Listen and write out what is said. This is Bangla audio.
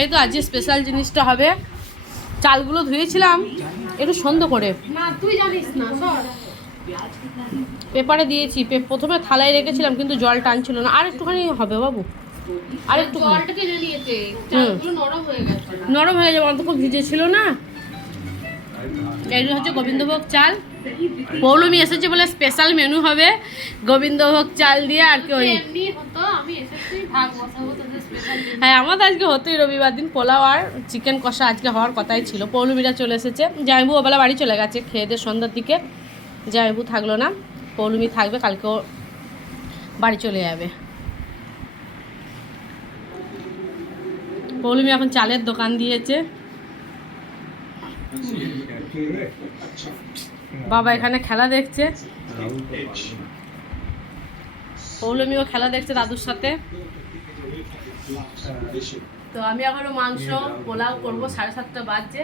এই তো আজকে স্পেশাল জিনিসটা হবে। চালগুলো ধুয়েছিলাম একটু সন্ধ্যে করে, না তুই জানিস না সর। পেপারে দিয়েছি, প্রথমে থালায় রেখেছিলাম কিন্তু জল টানছিল না। আর একটুখানি হবে বাবু, আর একটু জলটা টেনে নিয়েছে, চালগুলো নরম হয়ে গেছে। নরম হয়ে যাবে, অন্তত ভিজে ছিল না। এইটা হচ্ছে গোবিন্দভোগ চাল। পৌলমী এসেছে বলে স্পেশাল মেনু হবে গোবিন্দভোগ চাল দিয়ে। আর কি ওই এমনি হতো, আমি এসেছি ভাগ বসাবো তোদের স্পেশাল। হ্যাঁ, আমাদের আজকে হতোই রবিবার দিন পোলাও আর চিকেন কষা আজকে হওয়ার কথাই ছিল। পৌলমীরা চলে এসেছে, জামাইবু ওবেলা বাড়ি চলে গেছে খেয়ে দিয়ে সন্ধ্যার দিকে। জামাইবু থাকলো না, পৌলমী থাকবে, কালকেও বাড়ি চলে যাবে। পৌলমী এখন চালের দোকান দিয়েছে। বাবা এখানে খেলা দেখছে, পৌলমীও খেলা দেখছে দাদুর সাথে। তো আমি এখনো মাংস পোলাও করবো, 7:30 বাজছে।